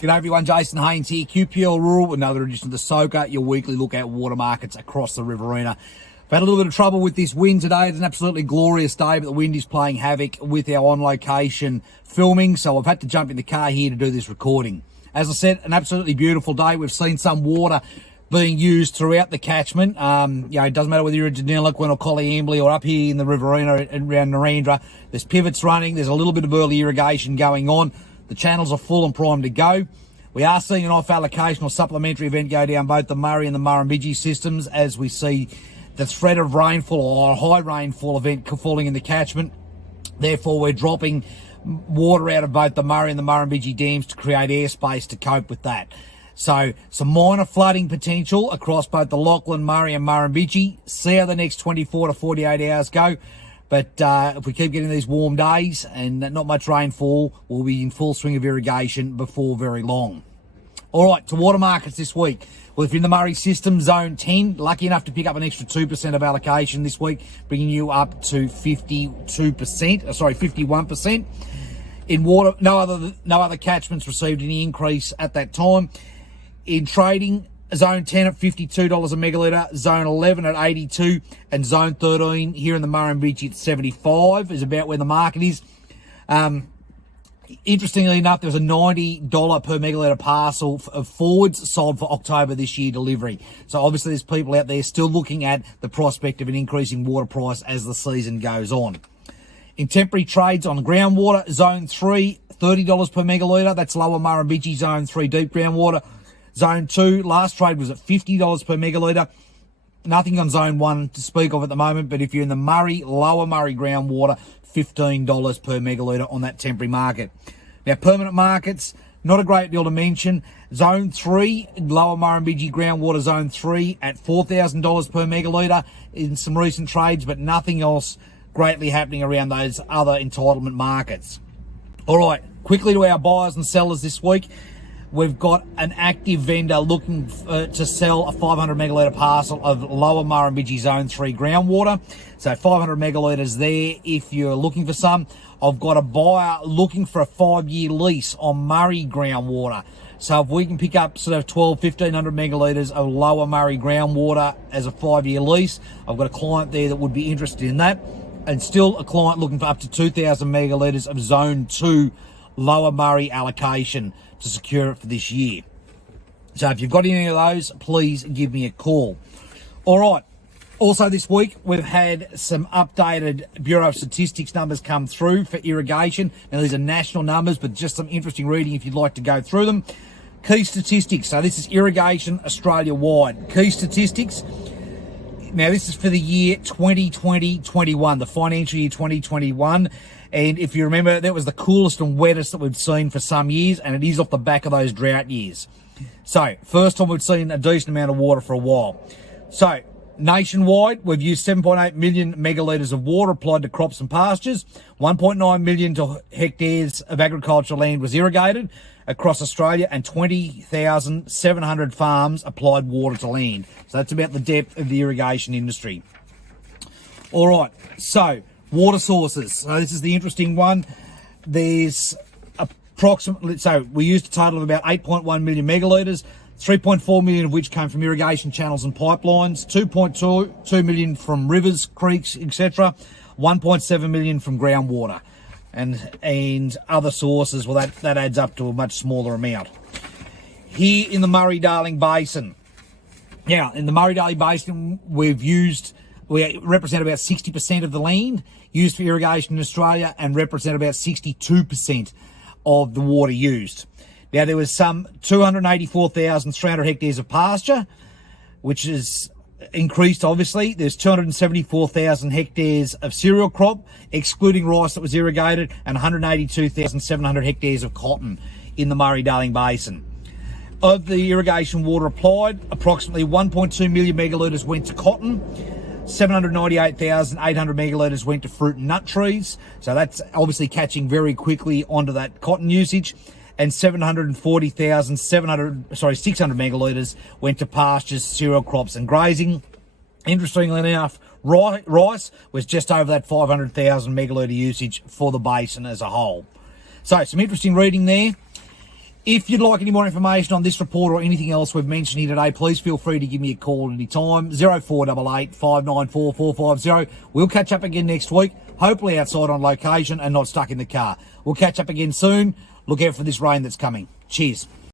G'day everyone, Jason Haines here, QPL Rural, another edition of the Soaker, your weekly look at water markets across the Riverina. I've had a little bit of trouble with this wind today. It's an absolutely glorious day, but the wind is playing havoc with our on-location filming, so I've had to jump in the car here to do this recording. As I said, an absolutely beautiful day. We've seen some water being used throughout the catchment. It doesn't matter whether you're in Deniliquin or Collyambly or up here in the Riverina around Narendra. There's pivots running. There's a little bit of early irrigation going on. The channels are full and primed to go. We are seeing an off-allocation or supplementary event go down both the Murray and the Murrumbidgee systems as we see the threat of rainfall or a high rainfall event falling in the catchment. Therefore, we're dropping water out of both the Murray and the Murrumbidgee dams to create airspace to cope with that. So, some minor flooding potential across both the Lachlan, Murray and Murrumbidgee. See how the next 24 to 48 hours go. But if we keep getting these warm days and not much rainfall, we'll be in full swing of irrigation before very long. All right, to water markets this week. Well, if you're in the Murray system, zone 10, lucky enough to pick up an extra 2% of allocation this week, bringing you up to 51%. In water, no other catchments received any increase at that time. In trading, Zone 10 at $52 a megalitre, Zone 11 at 82, and Zone 13 here in the Murrumbidgee at 75 is about where the market is. Interestingly enough, there was a $90 per megalitre parcel of forwards sold for October this year delivery. So obviously there's people out there still looking at the prospect of an increasing water price as the season goes on. In temporary trades on groundwater, Zone 3, $30 per megalitre. That's lower Murrumbidgee, Zone 3 deep groundwater. Zone 2, last trade was at $50 per megalitre. Nothing on Zone 1 to speak of at the moment, but if you're in the Murray, lower Murray groundwater, $15 per megalitre on that temporary market. Now, permanent markets, not a great deal to mention. Zone 3, lower Murrumbidgee groundwater, Zone 3 at $4,000 per megalitre in some recent trades, but nothing else greatly happening around those other entitlement markets. All right, quickly to our buyers and sellers this week. We've got an active vendor looking to sell a 500 megalitre parcel of lower Murrumbidgee Zone 3 groundwater. So 500 megalitres there if you're looking for some. I've got a buyer looking for a 5-year lease on Murray groundwater. So if we can pick up sort of 1,500 megalitres of lower Murray groundwater as a 5-year lease, I've got a client there that would be interested in that. And still a client looking for up to 2,000 megalitres of Zone 2 lower Murray allocation to secure it for this year. So if you've got any of those, please give me a call. All right. Also this week, we've had some updated Bureau of Statistics numbers come through for irrigation. Now, these are national numbers, but just some interesting reading if you'd like to go through them. Key statistics. So this is irrigation Australia-wide. Key statistics. Now, this is for the year 2020-21, the financial year 2021. And if you remember, that was the coolest and wettest that we've seen for some years, and it is off the back of those drought years. So, first time we've seen a decent amount of water for a while. So, nationwide, we've used 7.8 million megalitres of water applied to crops and pastures. 1.9 million to hectares of agricultural land was irrigated across Australia, and 20,700 farms applied water to land. So that's about the depth of the irrigation industry. All right, so water sources. So this is the interesting one. There's approximately, so we used a total of about 8.1 million megalitres, 3.4 million of which came from irrigation channels and pipelines, 2.2 million from rivers, creeks, etc., 1.7 million from groundwater and other sources. Well, that adds up to a much smaller amount. Here in the Murray-Darling Basin. Now, in the Murray-Darling Basin, we represent about 60% of the land used for irrigation in Australia and represent about 62% of the water used. Now, there was some 284,300 hectares of pasture, which is increased, obviously. There's 274,000 hectares of cereal crop, excluding rice that was irrigated, and 182,700 hectares of cotton in the Murray-Darling Basin. Of the irrigation water applied, approximately 1.2 million megalitres went to cotton, 798,800 megalitres went to fruit and nut trees. So that's obviously catching very quickly onto that cotton usage. And 600 megalitres went to pastures, cereal crops and grazing. Interestingly enough, rice was just over that 500,000 megalitre usage for the basin as a whole. So some interesting reading there. If you'd like any more information on this report or anything else we've mentioned here today, please feel free to give me a call at any time, 0488 594 450. We'll catch up again next week, hopefully outside on location and not stuck in the car. We'll catch up again soon. Look out for this rain that's coming. Cheers.